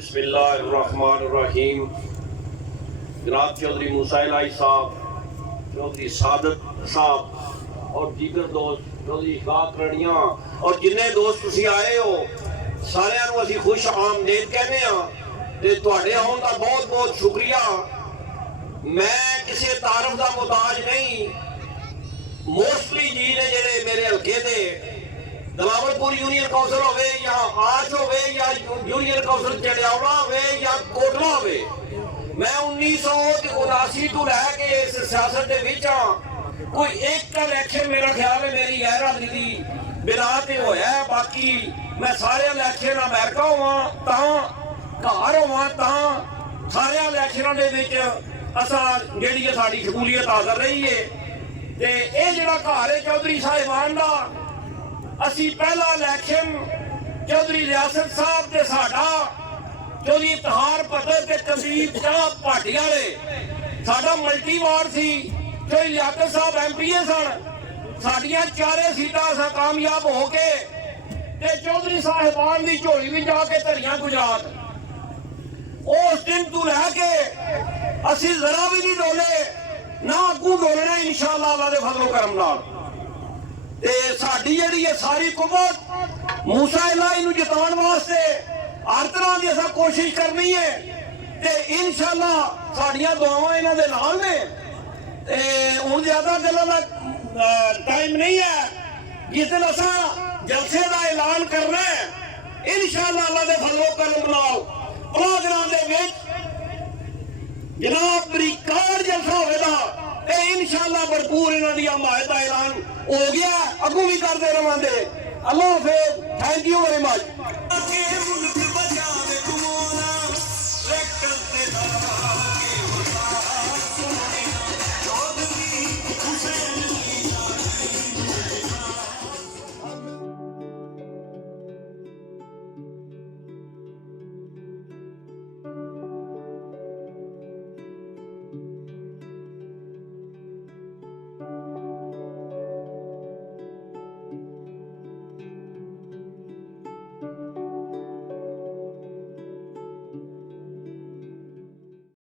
बिस्मिल्लाहिर्रहमानिर्रहीम। जनाब चौधरी मूसा इलाही साहब, चौधरी सादत साहब और दीगर दोस्त, चौधरी 𝐏𝐎𝐄𝐓𝑑𝐘 और जिन्ने दोस्त तुसी आए हो सारिਆਂ ਨੂੰ ਅਸੀਂ खुश आमदेद कहने ते तुहाडे आउण दा बहुत बहुत शुक्रिया। मैं किसी तारफ का मुहताज नहीं। मोस्टली जी ने जेडे मेरे हल्के दे दलावलपुर यूनियन काउंसिल होवे या आर्च होवे या यूनियन काउंसिल चढ़ियावड़ा होवे या कोटला होवे, मैं 1979 तो लैके इस सियासत दे विच कोई एक इलेक्शन मेरा ख्याल है मेरी गैर हाजिरी दी बिना ते होया। बाकी मैं सारे इलेक्शन अमेरिका होवां तां घर होवां तां सारे इलेक्शनां दे विच असां जेहड़ी साडी शमूलीयत हाज़र रही है। ते इह जिहड़ा घर है चौधरी साहिबान दा, असी पहला इलेक्शन चौधरी रियासत साहब ते साडा चौधरी इफ्तिखार पत्तर ते तहसील शाह भाटिया ने साडा मल्टी वार्ड सी। चौधरी लियाकत साहब MPA सन, साडियां चारे सीटां असां कामयाब हो के ते चौधरी साहिबान दी झोली भी जाके धरियां गुजरात। उस दिन तू लैके असी जरा भी नहीं डोले, ना अगू डोलना इंशाअल्लाह अल्लाह दे फजलो करम नाल। ते साडी जेहड़ी है सारी कुवत मूसा इलाही नूं जिताउण वास्ते हर तरह की असां कोशिश करनी है ते इंशाअल्लाह साडियां दुआवां इन्हां दे नाल ने। ते हुण ज्यादा गल्लां दा टाइम नहीं है। जिस दिन असां जलसे का ऐलान करना है इंशाअल्लाह अल्लाह दे फजलो करम नाल प्लागरां दे विच जनाब रिकार्ड जलसा होवेगा। इंशाअल्लाह भरपूर इन्हां दी हमायत का ऐलान हो गया, अगू भी करते रहांगे। अल्लाह हाफिज़, थैंक यू वेरी मच।